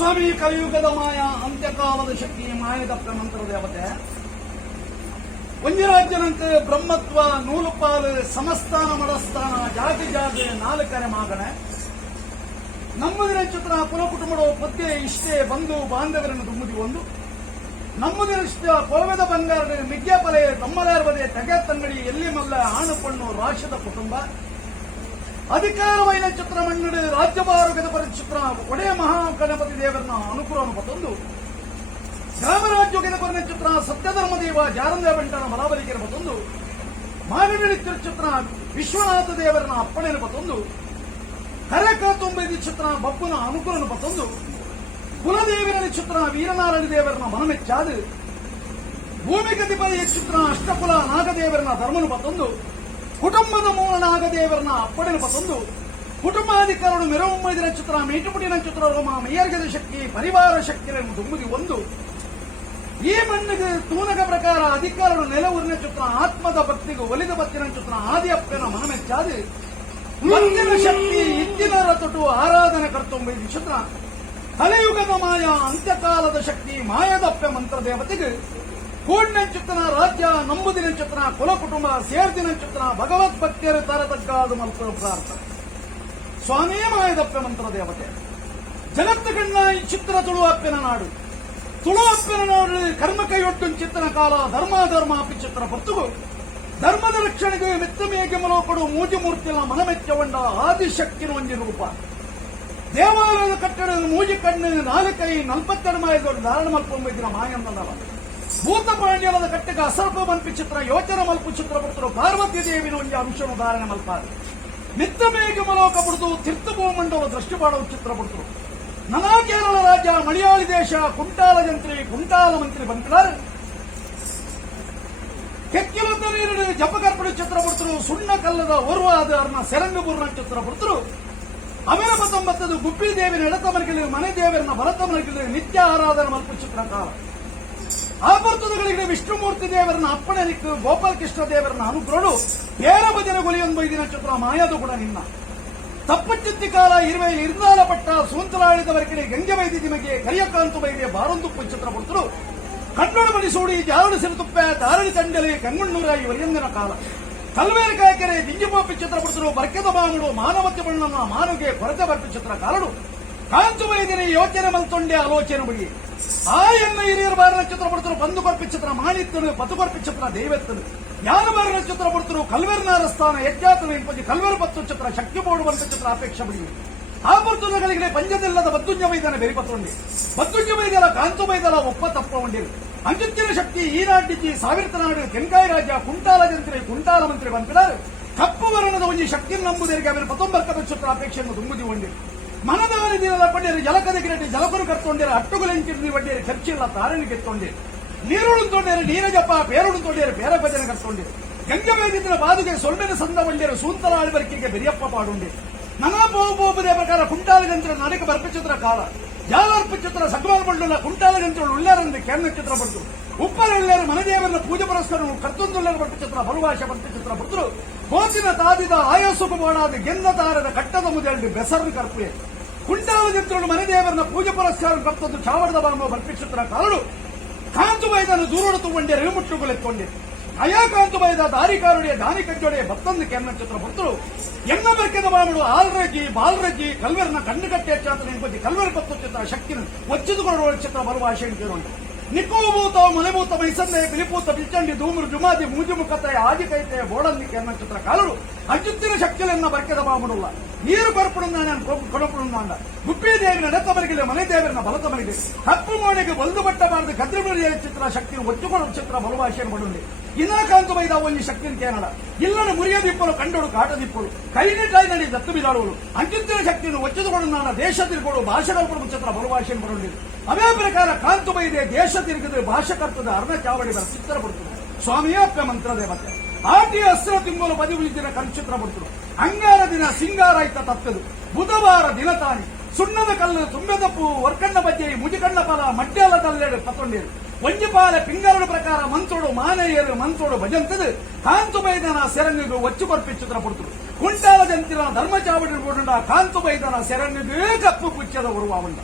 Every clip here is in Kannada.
ಸ್ವಾಮಿ ಕಲಿಯುಗದ ಮಾಯ ಅಂತ್ಯಕಾಲದ ಶಕ್ತಿ ಮಾಯದಪ್ಪ ಮಂತ್ರ ದೇವತೆ ಒಂಜಿರಾಜ್ಯನಂತೆ ಬ್ರಹ್ಮತ್ವ ನೂಲುಪಾಲು ಸಮಸ್ಥಾನ ಮಡಸ್ಥಾನ ಜಾತಿ ಜಾತಿ ನಾಲ್ಕರೆ ಮಾಗಣೆ ನಮ್ಮದಿನ ಚಿತ್ರ ಕುಲ ಕುಟುಂಬದ ಪದ್ಯ ಇಷ್ಟೇ ಬಂಧು ಬಾಂಧವರನ್ನು ತುಂಬುದಿ ಒಂದು ನಮ್ಮದಿನ ಇಷ್ಟ ಕೊಲವೆದ ಬಂಗಾರ ಮಿಗ್ಗ್ಯಾಪಲೆ ತಮ್ಮಲಾರ್ವದೆ ತೆಗೆತಂಗಡಿ ಎಲ್ಲಿ ಮಲ್ಲ ಆಣುಪಣ್ಣು ರಾಷ್ಟ್ರದ ಕುಟುಂಬ ಅಧಿಕಾರವೈನ ಚಿತ್ರ ಮಣ್ಣು ರಾಜ್ಯಭಾರಗದ ಪರಿಚಿತ್ರ ಒಡೆಯ ಮಹಾಗಣಪತಿ ದೇವರನ್ನ ಅನುಕೂಲವನ್ನು ಪತ್ತೊಂದು ಗ್ರಾಮರಾಜ್ಯೋಗದ ಕೊನೆ ಚಿತ್ರ ಸತ್ಯಧರ್ಮ ದೇವ ಜಾರಂದ ಬಂಟನ ಬಲಾಬಲಿಕೆಯ ಪತ್ತೊಂದು ಮಾನವೀಯ ಚಿತ್ರ ವಿಶ್ವನಾಥ ದೇವರನ್ನ ಅಪ್ಪಣೆಯನ್ನು ಪತ್ತೊಂದು ಕರೆಕಾತೊಂಬೈದು ಚಿತ್ರ ಬಪ್ಪನ ಅನುಕೂಲವನ್ನು ಪತ್ತೊಂದು ಕುಲದೇವರ ಚಿತ್ರ ವೀರನಾರಾಯಣ ದೇವರನ್ನ ಮನಮೆಚ್ಚಾದು ಭೂಮಿ ಕತಿಪದ ಚಿತ್ರ ಅಷ್ಟಕುಲ ನಾಗದೇವರನ್ನ ಧರ್ಮನು ಪತ್ತೊಂದು ಕುಟುಂಬದ ಮೂಲ ನಾಗದೇವರನ್ನ ಅಪ್ಪಣೆಯನ್ನು ಪತ್ತೊಂದು ಕುಟುಂಬಾಧಿಕಾರರು ಮೆರವೊಮ್ಮೈದಿನ ಚಿತ್ರ ಮೇಟುಪುಟಿನ ಚಿತ್ರ ರೋಮ ಮೇಯರ್ಗದ ಶಕ್ತಿ ಪರಿವಾರ ಶಕ್ತಿಯನ್ನು ತುಂಬುದಿ ಒಂದು ಈ ಮಣ್ಣಿಗೆ ತೂನಕ ಪ್ರಕಾರ ಅಧಿಕಾರರು ನೆಲವೂರಿನ ಚಿತ್ರ ಆತ್ಮದ ಭಕ್ತಿಗೂ ಒಲಿದ ಭಕ್ತಿನ ಚಿತ್ರ ಆದಿ ಅಪ್ಪನ ಮನಮೆಚ್ಚಾದು ಭಕ್ತಿನ ಶಕ್ತಿ ಇದ್ದಿನ ರತೊಟ್ಟು ಆರಾಧನೆ ಕರ್ತೊಂಬೈದು ಚಿತ್ರ ಕಲಿಯುಗದ ಮಾಯ ಅಂತ್ಯಕಾಲದ ಶಕ್ತಿ ಮಾಯದಪ್ಪೆ ಮಂತ್ರ ದೇವತೆಗೆ ಕೂಡಿನ ಚಿತ್ರ ರಾಜ್ಯ ನಂಬುದಿನ ಚಿತ್ರ ಕುಲ ಕುಟುಂಬ ಸೇರ್ದಿನ ಚಿತ್ರ ಭಗವದ್ಭಕ್ತಿಯರ ತರತಕ್ಕಾದ ಮಂತ್ರ ಪ್ರಾರ್ಥನೆ ಸ್ವಾಮಿಯೇ ಮಾಯದಪ್ಪೆ ಮಂತ್ರ ದೇವತೆ ಜಗತ್ತು ಕಣ್ಣ ಈ ಚಿತ್ರ ತುಳು ಅಪ್ಪೆನ ನಾಡು ತುಳು ಅಪ್ಪೆನ ನಾಡು ಕರ್ಮ ಕೈಯೊಟ್ಟು ಚಿತ್ರನ ಕಾಲ ಧರ್ಮ ಅಪ್ಪಿ ಚಿತ್ರ ಪತ್ತುಗು ಧರ್ಮದ ರಕ್ಷಣೆಗೆ ಮೆತ್ತಮೇಗೆ ಮಲೋಪಡು ಮೂರ್ತಿಲ ಮನಮೆಚ್ಚಗೊಂಡ ಆದಿಶಕ್ತಿನ ಒಂದು ರೂಪ ದೇವಾಲಯದ ಕಟ್ಟಡ ಮೂಜಿ ಕಣ್ಣು ನಾಲ್ಕೈ 42 ಮಾಯದೊಡ್ಡ ಧಾರಣ ಮಲ್ಪೊಂಬೈದಿನ ಮಾಯಂದನವ ಭೂತ ಪಾಂಡ್ಯಲದ ಕಟ್ಟೆಗೆ ಅಸರ್ಪ ಮಲ್ಪಿ ಚಿತ್ರ ಯೋಚನ ಮಲ್ಪು ಚಿತ್ರ ಪಡ್ತರು ಪಾರ್ವತಿ ದೇವಿನ ಒಂದು ಅಂಶವನ್ನು ಧಾರಣೆ ಮಲ್ಪಾರೆ ಮಿತ್ತಮೇಗೆ ಮಲೋಕ ಬಿಡುದು ತೀರ್ಥಭೂಮಂಡಲ ದೃಷ್ಟಿ ಮಾಡುವ ಚಿತ್ರ ಪಡ್ತರು ನನಾ ಕೇರಳ ರಾಜ್ಯ ಮಲಯಾಳಿ ದೇಶ ಕುಂಟಾಲ ಜಂತ್ರಿ ಕುಂಟಾಲ ಮಂತ್ರಿ ಬಂಕಲಾರ್ ಕೆಕ್ಕಿಲದ ನೀರಿನ ಜಪಕರ್ಪಣೆ ಚಿತ್ರ ಪಡ್ತರು ಸುಣ್ಣ ಕಲ್ಲದ ಓರ್ವಾದ ಅರ್ನ ಸೆರಂಗಪುರ್ನ ಚಿತ್ರ ಪಡ್ತರು ಅಮೇಲೆ 19 ಗುಬ್ಬಿ ದೇವಿನ ಎಡತ ಮನೆಗಳಿಗೆ ಮನೆ ದೇವರನ್ನ ಬಲತ ಮನೆಗಳಿಗೆ ನಿತ್ಯ ಆರಾಧನೆ ಮಲ್ಪು ಚಿತ್ರಕಾಲ ಆಪರ್ತದಗಳಿಗೆ ವಿಷ್ಣುಮೂರ್ತಿ ದೇವರನ್ನ ಅಪ್ಪಣೆ ನಿಕ್ಕು ಗೋಪಾಲ ಕೃಷ್ಣ ದೇವರನ್ನ ಅನುಗ್ರಹಳು ಬೇರೆ ಭಜನ ಗೊಲಿಯೊಂದೈದಿನ ಚಿತ್ರ ಮಾಯದು ಕೂಡ ನಿನ್ನ ತಪ್ಪಚ್ಚಿತ್ತಿ ಕಾಲ ಇರುವೆ ಇರ್ದಾಲ ಪಟ್ಟ ಸೂಂತಲಾಳಿದವರಿಗೆ ಗಂಗೆ ವೈದ್ಯ ನಿಮಗೆ ಕರಿಯಕಾಂತು ವೈದ್ಯ ಬಾರೊಂದು ಚಿತ್ರ ಪಡ್ತರು ಕಣ್ಣೊಳು ಬಲಿ ಸೂಡಿ ಜಾರುಡು ಸಿರುತುಪ್ಪೆ ದಾರಳಿ ತಂಡಲಿ ಕಂಗುಣ್ಣೂರಾಯಿ ವರಿಯಂದಿನ ಕಾಲ ಕಲ್ವೇರಿ ಕಾಯಕೆರೆ ದಿಂಜಿಪಾಪಿ ಚಿತ್ರ ಪಡ್ತರು ಬರ್ಕೆದ ಬಾಮುಡು ಮಾನವತ್ಯ ಬಣ್ಣನ ಮಾನುಗೆ ಕೊರತೆ ಬರ್ಪಿ ಚಿತ್ರ ಕಾಲಡು ಕಾಂತು ವೈದ್ಯರಿ ಯೋಚನೆ ಮಲ್ತೊಂಡೆ ಆಲೋಚನೆ ಬಿಡಿ ಆ ಎನ್ನ ಹಿರಿಯರ ಬಾರಿನ ಚಿತ್ರ ಪಡ್ತರು ಬಂದು ಕೊರ್ಪಿ ಚಿತ್ರ ಮಾಣಿತ್ತನು ಪತುಕೊರ್ಪಿ ಚಿತ್ರ ದೈವತ್ತನು ಯಾನ ಬಾರಿನ ಚಿತ್ರ ಪಡ್ತರು ಕಲ್ವೆರ್ನಾರ ಸ್ಥಾನ ಯಜ್ಞಾತನು ಇಂಪಜಿ ಕಲ್ವೆರು ಪತ್ತು ಚಿತ್ರ ಶಕ್ತಿ ಬೋಡುವಂತ ಚಿತ್ರ ಅಪೇಕ್ಷೆ ಬಿಡಿ ಆಪರ್ತುಗಳಿಗೆ ಪಂಚದಿಲ್ಲದ ಬದ್ದುಂಜ ವೈದ್ಯನ ಬೆರಿಪತ್ತೊಂಡಿ ಬದ್ದುಂಜ ವೈದ್ಯರ ಕಾಂತು ವೈದ್ಯರ ಒಪ್ಪ ತಪ್ಪಕೊಂಡಿರು ಅಂಜುತ್ತಿನ ಶಕ್ತಿ ಈ ನಾಡಿಜಿ ಸಾವಿರತನಾಡು ಕೆಂಕಾಯಿ ರಾಜ್ಯ ಕುಂಟಾಲ ಜಂತ್ರಿ ಕುಂಟಾಲ ಮಂತ್ರಿ ಬಂಪಿಡಾರು ಕಪ್ಪು ವರ್ಣದ ಒಂದು ಶಕ್ತಿ ನಂಬುದರಿಗೆ ಅವರ 19 ಚಿತ್ರ ಅಪೇಕ್ಷೆಯನ್ನು ತುಂಬುದಿ ಹೊಂದಿರು ಮನದಾನಿ ದಿನದ ಪಡ್ಡಿರು ಜಲಕದ ಗಿರಟಿ ಜಲಕರು ಕರ್ತೊಂಡಿರು ಅಟ್ಟುಗಲೆಂಚಿರ್ನಿ ಒಡ್ಡಿರು ಖರ್ಚಿಲ್ಲ ತಾರಣಿ ಕೆತ್ತೊಂಡಿರು ನೀರುಳು ತೊಂಡಿರು ನೀರಜಪ್ಪ ಪೇರುಳು ತೊಂಡಿರು ಬೇರೆ ಭಜನೆ ಕರ್ತೊಂಡಿರು ಗಂಗೆ ವೈದ್ಯರ ಬಾದುಗೆ ಸೊಳ್ಳೆನ ಸಂದ ಬಂಡಿರು ಸೂಂತಲ ಆಳ್ವರಿಕೆಗೆ ಬೆರಿಯಪ್ಪ ಪಾಡುಂಡಿರು ನನಾ ಬೋಬೋಬುದೇ ಪ್ರಕಾರ ಕುಂಟಾಲ ಜಂತ್ರ ನಾಡಿಕ ಬರ್ಪಚಿತ್ರ ಕಾಲ ಜಾಲರ್ಪ ಚಿತ್ರ ಸಗ್ವಾಲ್ ಬಳ್ಳುಲ್ಲ ಕುಂಟಾಲ ಜಂತ್ರ ಉಳ್ಳಾರಂದು ಕೆನ್ನ ಚಿತ್ರ ಬಡ್ತು ಉಪ್ಪರ ಉಳ್ಳಾರ ಮನದೇವರನ್ನ ಪೂಜೆ ಪುರಸ್ಕಾರ ಕರ್ತೊಂದುಳ್ಳರ ಬರ್ಪ ಚಿತ್ರ ಬರುವಾಶ ಬರ್ಪ ಚಿತ್ರ ಬಡ್ತರು ಕೋಚಿನ ತಾದಿದ ಆಯಸುಖ ಮಾಡಾದ ಗೆಂದ ತಾರದ ಕಟ್ಟದ ಮುದೆರಡು ಬೆಸರ್ನ ಕರ್ಪೆ ಕುಂಟಾಲ ಜಂತ್ರಗಳು ಮನದೇವರನ್ನ ಪೂಜೆ ಪುರಸ್ಕಾರ ಕರ್ತದ್ದು ಚಾವಡದ ಬಾಂಬ ಬರ್ಪಿ ಚಿತ್ರ ಕಾಲಡು ಕಾಂತು ಬೈದನ್ನು ದೂರೋಡು ತಗೊಂಡೆ ರೇಮುಟ್ಟುಗಳೆತ್ಕೊಂಡೆ ಅಯಾ ಕಾಂತು ಬೈದ ದಾರಿಕಾರುಡಿಯ ದಾನಿ ಕಜ್ಜೊಡೆ ಬತ್ತೊಂದು ಕೆನ್ನ ಚಿತ್ರ ಬರ್ತರು ಎನ್ನ ಬರ್ಕೆದ ಬಾಮುಡು ಆಲ್ರಜ್ಜಿ ಬಾಲ್ರಜ್ಜಿ ಕಲ್ವೆರ್ನ ಕಣ್ಣು ಕಟ್ಟೆ ಚಾತ್ರ ನೆನಪಿ ಕಲ್ವೆರ್ ಪತ್ತು ಚಿತ್ರ ಶಕ್ತಿನ ಒಚ್ಚಿದುಕೊಳ್ಳುವ ಚಿತ್ರ ಬರುವ ಆಶೆ ಕೇಳುವಂತೆ ನಿಕೋಭೂತ ಮನೆಭೂತ ಮೈಸಂದೆ ಬಿಲಿಪೂತ ಬಿಚ್ಚಂಡಿ ಧೂಮರು ಜುಮಾದಿ ಮೂಜುಮುಖತೆ ಆದಿಕೈತೆ ಬೋಡನ್ನಿಕೆ ಅನ್ನೋ ಚಿತ್ರ ಕಾಲರು ಅಜ್ಜುತ್ತಿನ ಶಕ್ತಿಯನ್ನ ಬರ್ಕೆದ ಬಾಮುಡುಲ್ಲ ನೀರು ಕೊರಪುಡುಂದ ನಾನು ಕೊಡಪುಡುಂದ ಗುಪ್ಪಿ ದೇವಿನ ಎಡತ ಮನೆಗೆ ಮನೆ ದೇವರನ್ನ ಬಲತ ಮನೆಗೆ ಕಪ್ಪು ಮೋಣಿಗೆ ಬಲ್ದು ಬಟ್ಟಬಾರದು ಕದ್ರಿಮುರಿಯ ಚಿತ್ರ ಶಕ್ತಿನ ಒಚ್ಚುಕೊಳ್ಳುವ ಚಿತ್ರ ಬಲುಭಾಷೆಯನ್ನು ಬಡುಂಡಿ ಇನ್ನ ಕಾಂತು ಬೈದ ಒಂದು ಶಕ್ತಿನ ಕೇನಡ ಇಲ್ಲನ ಮುರಿಯದಿಪ್ಪಲು ಕಂಡೋಡು ಕಾಟದಿಪ್ಪಳು ಕೈನಿಟ್ಟಾಯಿ ನಡಿ ದತ್ತು ಬಿದಾಡುವಳು ಅಂಚುತ್ತಿನ ಶಕ್ತಿಯನ್ನು ಒಚ್ಚುದುಕೊಂಡು ನಾನು ದೇಶ ತಿರುಗೋಡು ಭಾಷೆ ಕಲ್ಪಡುವ ಚಿತ್ರ ಬಲುಭಾಷೆಯನ್ನು ಬರುಂಡಿ ಅದೇ ಪ್ರಕಾರ ಕಾಂತು ಬೈದೆ ದೇಶ ತಿರುಗಿದ ಭಾಷೆ ಕರ್ತದ ಅರ್ಣ ಚಾವಡಿ ಬರ ಚಿತ್ರ ಬಡ್ತದೆ ಸ್ವಾಮಿಯೇ ಅಪ್ಪ ಮಂತ್ರ ದೇವತೆ ಆಟಿ ಅಸ್ತ್ರ ತಿಂಗಳು ಬದಿ ಉಳಿದಿನ ಕಲ್ಚಿತ್ರ ಬಡ್ತರು ಅಂಗಾರ ದಿನ ಸಿಂಗಾರಾಯ್ತ ತತ್ತದು ಬುಧವಾರ ದಿನ ತಾನಿ ಸುಣ್ಣದ ಕಲ್ಲು ತುಂಬೆದಪ್ಪು ವರ್ಕಣ್ಣ ಬಜ್ಜೆ ಮುಜಿಕಣ್ಣ ಫಲ ಮಡ್ಯಾಲ ತಲ್ಲೆಡು ಪತ್ತೊಂಡೇರು ಒಂಜಿಪಾಲ ಪಿಂಗರಡು ಪ್ರಕಾರ ಮಂತ್ರೋಡು ಮಾನೆಯರು ಮಂತ್ರೋಡು ಭಜಂತದು ಕಾಂತು ಬೈದನ ಸೆರಂಗಿಗೂ ಒಚ್ಚು ಕೊರ್ಪಿ ಚಿತ್ರ ಪಡ್ತರು ಕುಂಟಾಲ ಜಂತಿರ ಧರ್ಮ ಚಾವಡಿ ಕಾಂತು ಬೈದನ ಸೆರಂಗಿಗೂ ಕಪ್ಪು ಪುಚ್ಚದ ಉರುವಾವುಂಡ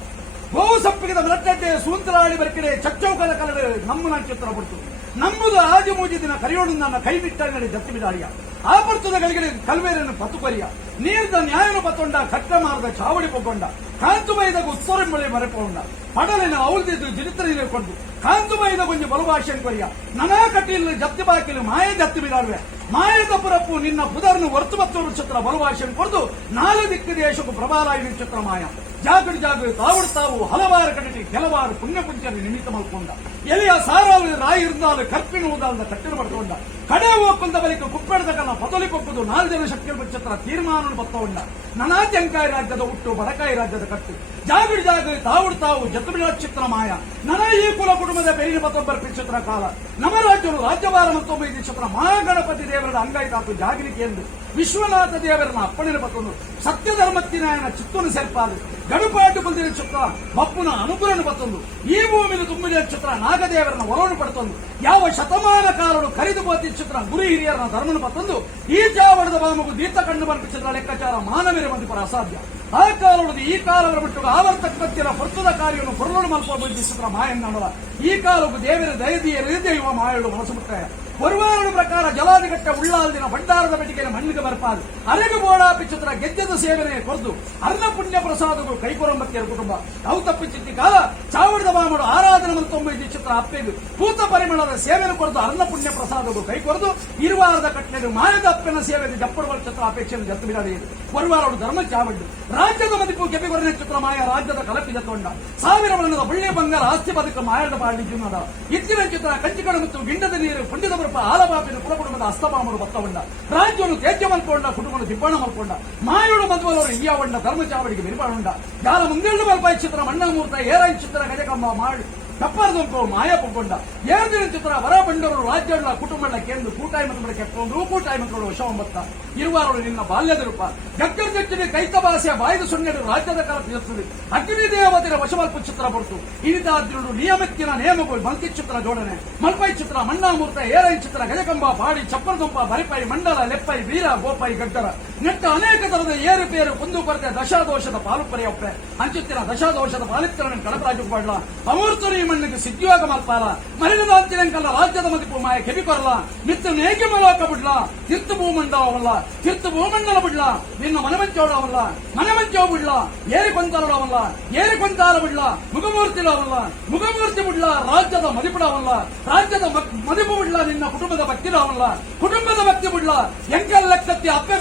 ಗೋವು ಸಪ್ಪಿಗೆ ಮಲಟ್ಟೆ ಸೂಂತರಾಳಿ ಬರ್ಕಡೆ ಚಚ್ಚೌಕದ ಕಲಡೆ ನಮ್ಮ ಚಿತ್ರ ಬಿಡ್ತು ನಮ್ಮದು ಆಜು ಮೂಜಿ ದಿನ ಕರಿಯೋಡು ನನ್ನ ಕೈ ಬಿಟ್ಟಂಗಡಿ ಜತ್ತಿ ಬಿಡಾಡಿಯ ಆ ಬರ್ತದ ಗಳಿಗೆ ಕಲ್ವೇರನ್ನು ಪತ್ತುಕೊರಿಯ ನೀರ್ದ ನ್ಯಾಯನು ಪತ್ತೊಂಡ ಕಟ್ಟ ಮಾರ್ದ ಚಾವಡಿ ಪೊಗೊಂಡ ಕಾಂತುಮೈದಾಗ ಉತ್ಸವರಿಂಬಳಿ ಮರೆಪೊಂಡ ಪಡಲಿನ ಔಲ್ದಿದ್ದು ಜಿರಿತರಿನ ಕೊಂಡು ಕಾಂತುಮೈದ ಕೊಂಚ ಬಲಭಾಷೆನ್ ಕೊರಿಯ ನನಾ ಕಟ್ಟಿಲು ಜಪ್ತಿ ಬಾಕಿಲು ಮಾಯ ಜತ್ತಿ ಬಿಡಾಡುವೆ ಮಾಯ ತಪ್ಪುರಪ್ಪು ನಿನ್ನ ಪುದರ್ನು ವರ್ತು ಬತ್ತೋರು ಚಿತ್ರ ಬಲಭಾಷೆನ್ ಕೊಡ್ದು ನಾಲು ದಿಕ್ಕು ದೇಶಕ್ಕೂ ಪ್ರಬಾಲಾಯಿನ ಚಿತ್ರ ಮಾಯ ಜಾಗಡಿ ಜಾಗಡಿ ತಾವುಡು ತಾವು ಹಲವಾರು ಕಟ್ಟಿಟಿ ಕೆಲವಾರು ಪುಣ್ಯ ಪುಂಚರಿ ನಿಮಿತ್ತ ಮಲ್ಕೊಂಡ ಎಲೆಯ ಸಾರಾವಳಿ ರಾಯಿ ಇರ್ದಾಲು ಕರ್ಪಿನ ಊದಾಲದ ಕಟ್ಟಿನ ಪಡ್ಕೊಂಡ ಕಡೆ ಹೋಗ್ಕೊಂಡ ಬಳಿಕ ಕುಪ್ಪೆಡದ ಕನ್ನ ಪೊದಲಿ ಕೊಪ್ಪುದು 4 ಜನ ಶಕ್ತಿಯ ಚಿತ್ರ ತೀರ್ಮಾನ ಬತ್ತಕೊಂಡ ನನಾಜಂಕಾಯಿ ರಾಜ್ಯದ ಹುಟ್ಟು ಬಡಕಾಯಿ ರಾಜ್ಯದ ಕಟ್ಟು ಜಾಗಡಿ ಜಾಗಡಿ ತಾವುಡು ತಾವು ಜತುಬಿಡ ಚಿತ್ರ ಮಾಯ ನನ ಈ ಕುಲ ಕುಟುಂಬದ ಬೇರಿನ ಮತ್ತೊಬ್ಬರ ಚಿತ್ರ ಕಾಲ ನಮ್ಮ ರಾಜ್ಯರು ರಾಜ್ಯಭಾರ ಮತ್ತೊಬ್ಬ ಚಿತ್ರ ಮಹಾಗಣಪತಿ ದೇವರದ ಅಂಗಾಯಿ ತಾಕು ಜಾಗರಿಕೆ ಎಂದು ವಿಶ್ವನಾಥ ದೇವರನ್ನ ಅಪ್ಪಣಿನ ಪತ್ತೊಂದು ಸತ್ಯ ಧರ್ಮತ್ತಿನಾಯನ ಚಿತ್ತನ್ನು ಸೇರ್ಪಾದು ಗಡುಪಾಟು ಬಂದಿನ ಚಿತ್ರ ಬಪ್ಪುನ ಅನುಗ್ರಹನು ಪತ್ತೊಂದು ಈ ಭೂಮಿನ ತುಂಬಿದ ಚಿತ್ರ ನಾಗದೇವರನ್ನ ಒಲವನ್ನು ಪಡ್ತೊಂದು ಯಾವ ಶತಮಾನ ಕಾಲರು ಕರಿದು ಬೋತಿ ಚಿತ್ರ ಗುರು ಹಿರಿಯರನ್ನ ಧರ್ಮನ ಪತ್ತೊಂದು ಈ ಚಾವಡದ ಬಾಮಗು ದೀತ ಕಂಡು ಬಂದ ಚಿತ್ರ ಲೆಕ್ಕಾಚಾರ ಮಾನವೀರ ಮಂದಿಪರ ಅಸಾಧ್ಯ ಆ ಕಾಲದ ಈ ಕಾಲವರ ಬಿಟ್ಟು ಆವರ್ತಕತ್ತಿನ ಪರ್ತದ ಕಾರ್ಯವನ್ನು ಹೊರಲೋಡು ಮಲ್ಪ ಚಿತ್ರ ಮಾಯನ್ನಲ್ಲ ಈ ಕಾಲಕ್ಕೂ ದೇವರ ದಯದಿಯ ದೈವ ಮಾಯಳು ಮನಸ್ಸು ಮುಕ್ತಾಯ ಒರುವಾರನ ಪ್ರಕಾರ ಜಲಾದಿಗಟ್ಟ ಉಳ್ಳಾಲ್ದಿನ ಭಂಡಾರದ ಬೆಟ್ಟಿಗೆ ಮಣ್ಣಿಗೆ ಬರ್ಪಾದು ಅರೆಗೆ ಬೋಡಾಪಿ ಚಿತ್ರ ಗೆಜ್ಜದ ಸೇವನೆ ಕೊರದು ಅರ್ಣ ಪುಣ್ಯ ಪ್ರಸಾದಗಳು ಕೈಕೊರಂಬತ್ತಿಯರ ಕುಟುಂಬ ಅವು ತಪ್ಪಿಚಿತ್ತಿ ಕಾಲ ಚಾವಡದ ಬಾಮಡು ಆರಾಧನೆ ಮತ್ತೊಂಬೈದು ಚಿತ್ರ ಅಪ್ಪೆದು ಭೂತ ಪರಿಮಳದ ಸೇವೆಯನ್ನು ಕೊರದು ಅರ್ಣ ಪುಣ್ಯ ಪ್ರಸಾದಗಳು ಕೈಕೊರದು ಇರುವಾರದ ಕಟ್ಟೆದು ಮಾಯದ ಅಪ್ಪನ ಸೇವೆಗೆ ಜಪ್ಪಡುವ ಚಿತ್ರ ಅಪೇಕ್ಷೆಯನ್ನು ಜತ್ತು ಬಿಡಾಡಿಯದು ಒರುವಾರಡು ಧರ್ಮ ಚಾವಡ್ಡು ರಾಜ್ಯದ ಮದಿಪು ಕೆಪಿಗೊರನೆ ಚಿತ್ರ ಮಾಯ ರಾಜ್ಯದ ಕಲಪಿ ಜತ್ತೊಂಡ ಸಾವಿರ ವರ್ಣದ ಬಳ್ಳಿ ಬಂಗಾರ ಆಸ್ತಿ ಬದುಕ ಮಾಯದ ಬಾಳಿ ಜೀವನದ ಇತ್ತಿನ ಚಿತ್ರ ಕಂಚಿಕಡ ಮತ್ತು ಗಿಂಡದ ನೀರು ಪುಂಡಿದ ಆಲಬಾಪಿನ ಕುಲಕುಟುಂಬದ ಅಸ್ತಮಾಮರು ಬತ್ತವಂಡ ರಾಜ್ಯವನ್ನು ತ್ಯಾಜ್ಯ ಮಲ್ಕೊಂಡ ಕುಟುಂಬದ ದಿಬ್ಬಣ ಮಲ್ಕೊಂಡ ಮಾಯೋಡು ಮಧ್ವಲವರು ಇಯ್ಯಾವಂಡ ಧರ್ಮಚಾವಡಿಗೆ ಬಿರಿಬಾಳುಂಡ ಯಾರ ಮುಂದೆರಡು ಮಲ್ಪಾಯಿ ಚಿತ್ರ ಮಣ್ಣಮೂರ್ತ ಏರಾಯಿ ಚಿತ್ರ ಗಜಕಂಬ ಮಾಡಿ ಕಪ್ಪಾರದೊಂದು ಮಾಯ ಪೊಂಕೊಂಡ ಏರ್ದಿನ ಚಿತ್ರ ವರ ಬಂಡವರು ರಾಜ್ಯಗಳ ಕುಟುಂಬ ಕೇಂದ್ರ ಕೂಟಾಯಿ ಮಂತ್ರ ಕೆಪ್ಪೊಂದು ಕೂಟಾಯಿ ಮಂತ್ರಗಳು ವಶವಂಬತ್ತ ಇರುವಾರರು ನಿನ್ನ ಬಾಲ್ಯದ ರೂಪ ಜಗ್ಗರ್ಜಚ್ಚಿನ ಕೈತ ಭಾಷೆಯ ಬಾಯ್ದ ಸೊನ್ನೆಡು ರಾಜ್ಯದ ಕಾಲ ತಿಳಿಸುತ್ತದೆ ಅಗ್ನಿ ದೇವತೆಯ ವಶವಲ್ಪ ಚಿತ್ರ ಬರ್ತು ಇನಿತಾದ್ರುಡು ನಿಯಮಕ್ಕಿನ ನೇಮಗಳು ಮಲ್ಕಿ ಚಿತ್ರ ಜೋಡಣೆ ಮಲ್ಪೈ ಚಿತ್ರ ಮಣ್ಣಾಮೂರ್ತ ಏರೈ ಚಿತ್ರ ಗಜಕಂಬ ಪಾಡಿ ಚಪ್ಪರದುಂಪ ಬರಿಪೈ ಮಂಡಲ ಲೆಪ್ಪೈ ವೀರ ಗೋಪಾಯಿ ಗಡ್ಡರ ನೆಟ್ಟ ಅನೇಕ ತರದ ಏರುಪೇರು ಕುಂದು ಕೊರತೆ ದಶಾದೋಷದ ಪಾಲುಪರಿ ಒಪ್ಪೆ ಅಂಚುತ್ತಿನ ದಶಾದೋಷದ ಪಾಲಿತ್ತರನ್ನು ಕಡಪರಾಜು ಪಾಡ್ಲ ಅಮೂರ್ತರಿ ಮಣ್ಣಿಗೆ ಸಿದ್ಧಿಯೋಗ ಮಲ್ಪಾಲ ಮರಿದ ಅಂತಿನಂಕಲ್ಲ ರಾಜ್ಯದ ಮದಿಪು ಮಾಯ ಕೆಬಿಕೊರಲ ಮಿತ್ತು ನೇಗೆ ಮಲೋಕ ಬಿಡ್ಲ ತೀರ್ಥ ಭೂಮಂಡಲವಲ್ಲ ತೀರ್ಥ ಭೂಮಂಡಲ ಬಿಡ್ಲ ನಿನ್ನ ಮನವಂಚೋಡವಲ್ಲ ಮನವಂಚೋ ಬಿಡ್ಲ ಏರಿ ಕೊಂತಾರವಲ್ಲ ಏರಿ ಕೊಂತಾರ ಬಿಡ್ಲ ಮುಖಮೂರ್ತಿಲವಲ್ಲ ಮುಖಮೂರ್ತಿ ಬಿಡ್ಲ ರಾಜ್ಯದ ಮದಿಪುಡವಲ್ಲ ರಾಜ್ಯದ ಮದಿಪು ಬಿಡ್ಲ ನಿನ್ನ ಕುಟುಂಬದ ಭಕ್ತಿಡವಲ್ಲ ಕುಟುಂಬದ ಭಕ್ತಿ ಬಿಡ್ಲ ಎಂಕಲ್ ಲೆಕ್ಕತ್ತಿ ಅಪ್ಪೆ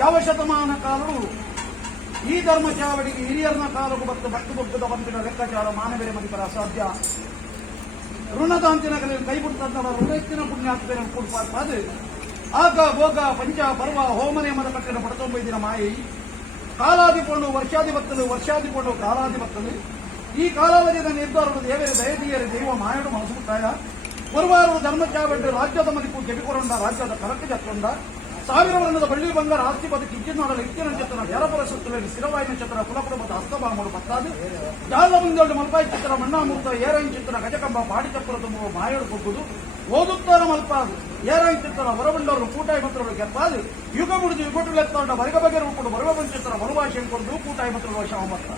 ಯಾವ ಶತಮಾನ ಕಾಲವು ಈ ಧರ್ಮ ಚಾವಡಿಗೆ ಹಿರಿಯರನ ಕಾಲವು ಮತ್ತು ಭಕ್ತಿ ಬೊಕ್ಕದ ಬಂದಿನ ಲೆಕ್ಕಾಚಾರ ಮಾನವೀಯ ಮದಿಪರ ಅಸಾಧ್ಯ ಋಣದಾಂತಿನಗಳಲ್ಲಿ ಕೈಬಿಟ್ಟಂತಹ ಋಣೆತ್ತಿನ ಪುಣ್ಯಾತ್ಮೆಯನ್ನು ಕೂಡ್ಪಾರ್ಪಾದು ಆಗ ಭೋಗ ಪಂಚ ಪರ್ವ ಹೋಮನೆ ಮದ ಕಟ್ಟಿನ ಪಡತೊಂಬೈದಿನ ಮಾಯಿ ಕಾಲಾದಿಕೊಂಡು ವರ್ಷಾಧಿಪತ್ತಲು ವರ್ಷಾದಿಕೊಂಡು ಕಾಲಾಧಿಪತ್ತಲು ಈ ಕಾಲಾವಧಿಯ ನಿರ್ಧಾರದ ದೇವರ ದಯದೀಯರ ದೈವ ಮಾಯಡು ಮನಸುತ್ತಾಯ ಪುರವಾರು ಧರ್ಮ ಚಾವಡಿ ರಾಜ್ಯದ ಮದಿಪು ಗೆಡಿಕೊಂಡ ರಾಜ್ಯದ ಕರಕ್ಕೆ ಜತ್ಕೊಂಡ ಸಾವಿರ ವರ್ಣದ ಬಳ್ಳಿ ಬಂಗಾರ ಆಸ್ತಿ ಬದುಕಿ ಇಚ್ಚಿನಾಡಲು ಇತ್ತಿನ ನಕ್ಷತ್ರ ಬೇರಪುರ ಸುತ್ತಲಲ್ಲಿ ಸ್ಥಿರವಾಯಿ ನಕ್ಷತ್ರ ಕುಲಕುಟುಂಬದ ಹಸ್ತಭಾಮಡು ಪತ್ತಾದು ಜಾಲ ಮುಂದೊಡ್ಡ ಮಲ್ಪಾಯಿ ಚಿತ್ರ ಮಣ್ಣಾಮೂರ್ತ ಏರಾಯಿ ಚಿತ್ರ ಗಜಕಂಬ ಪಾಡಿ ಚಪ್ಪರ ತುಂಬುವ ಮಾಯಡು ಕೊಬ್ಬುದು ಓದುತ್ತಾರ ಮಲ್ಪಾದು ಏರಾಯಿ ಚಿತ್ರ ಹೊರಬಂಡವರು ಕೂಟಾಯಿ ಮಂತ್ರಗಳು ಗೆಪ್ಪಾದು ಯುಗ ಮುಡಿದು ಯುಗಟುಲೆತ್ತಾಡ ಬರಗ ಬಗೆ ರೂಪಡು ಬರುವ ಚಿತ್ರ ಬರುವಾಶೆ ಕೊಂಡು ಕೂಟಾಯಿ ಮಂತ್ರಗಳು ವಶ ಒಂಬತ್ತ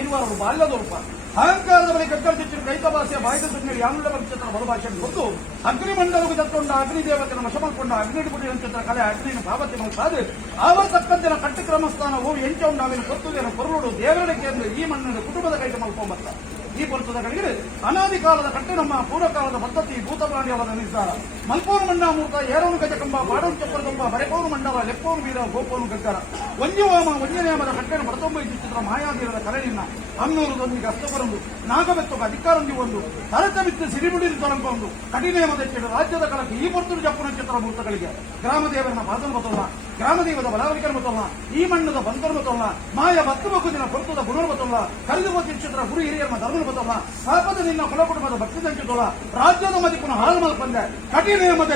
ಇರುವರು ಬಾಲ್ಯದ ರೂಪ ಅಹಂಕಾರದ ಬಳಿ ಕಟ್ಟರ್ಚಿನ ಕೈತ ಭಾಷೆಯ ಬಾಯ್ದ ಸುಮ್ಮನೆ ಯಾನುಳ್ಳ ಚಿತ್ರ ಬರುಭಾಷೆಯನ್ನು ಕೊಟ್ಟು ಅಗ್ನಿಮಂಡಲವು ಜತ್ಕೊಂಡ ಅಗ್ನಿದೇವತನ ವಶ ಮಾಡಿಕೊಂಡ ಅಗ್ನಿಡಿಪುಡಿ ಚಿತ್ರ ಕಲೆ ಅಗ್ನಿನ ಭಾವತೆ ಮಲ್ಪಾದು ಆವರ್ತಕ್ಕಂತಿನ ಕಟ್ಟಕ್ರಮಸ್ಥಾನವು ಎಂಚೌಂಡ ಅವಿನ ಕೊತ್ತುದೇನ ಕೊರಳುಡು ದೇವರಿಗೆ ಎಂದು ಈ ಮಣ್ಣಿನ ಕುಟುಂಬದ ಕೈತ ಮಲ್ಕೊಂಬತ್ತ ಈ ಪುರುಷದ ಕಡೆಗೆ ಅನಾದಿ ಕಾಲದ ಕಟ್ಟೆ ನಮ್ಮ ಪೂರ್ವಕಾಲದ ಪದ್ಧತಿ ಭೂತ ಪ್ರಾಣಿಯವರ ನಿರ್ಧಾರ ಮಲ್ಪೋನು ಮಂಡಾಮೂರ್ತ ಏರೋನು ಗಜಕಂಬ ಬಾಡೋನು ಚಪ್ಪರದಂಬ ಬರೆಕೋನು ಮಂಡಲ ಲೆಪ್ಪೋನು ವೀರ ಗೋಪೋನು ಗಗ್ಗರ ವಂಜ್ಯವಾಮ ವಂಜ್ಯನೇಮದ ಕಟ್ಟೆನ ಬಡತೊಂಬೈದು ಚಿತ್ರ ಮಾಯಾದೀರದ ಕರಣಿನ ಅನ್ನೂರದೊಂದಿಗೆ ಅಷ್ಟಪರೊಂದು ನಾಗಬೆತ್ತೊಗ ಅಧಿಕಾರೊಂದಿ ಒಂದು ತರತ ಬಿತ್ತು ಸಿರಿಬಿಡಿದು ತೊಲಂಕೊಂಡು ಕಠಿಣೇಮದ ಚೆಡು ರಾಜ್ಯದ ಕಲಕ್ಕೆ ಈ ಪೊರ್ತುಡು ಜಪ್ಪನ ಚಿತ್ರ ಮೂರ್ತಗಳಿಗೆ ಗ್ರಾಮದೇವರನ್ನ ಬಾದನ ಬತ್ತಲ್ಲ ಗ್ರಾಮದೇವದ ಬಲಾವಲಿಕರ ಬತ್ತಲ್ಲ ಈ ಮಣ್ಣದ ಬಂದರು ಬತ್ತಲ್ಲ ಮಾಯ ಬತ್ತು ಬಗ್ಗುದಿನ ಪೊರ್ತದ ಗುಣರು ಬತ್ತಲ್ಲ ಕರೆದು ಹೋದ ಚಿತ್ರ ಗುರು ಹಿರಿಯರನ್ನ ಧರ್ಮ ಬತ್ತಲ್ಲ ಪಾಪದ ನಿನ್ನ ಕುಲ ಕುಟುಂಬದ ಭಕ್ತಿ ಸಂಚಿತಲ್ಲ ರಾಜ್ಯದ ಮದಿಪುನ ಹಾಳು ಮಲ್ಪಂದೆ ಕಠಿಣ ಮದ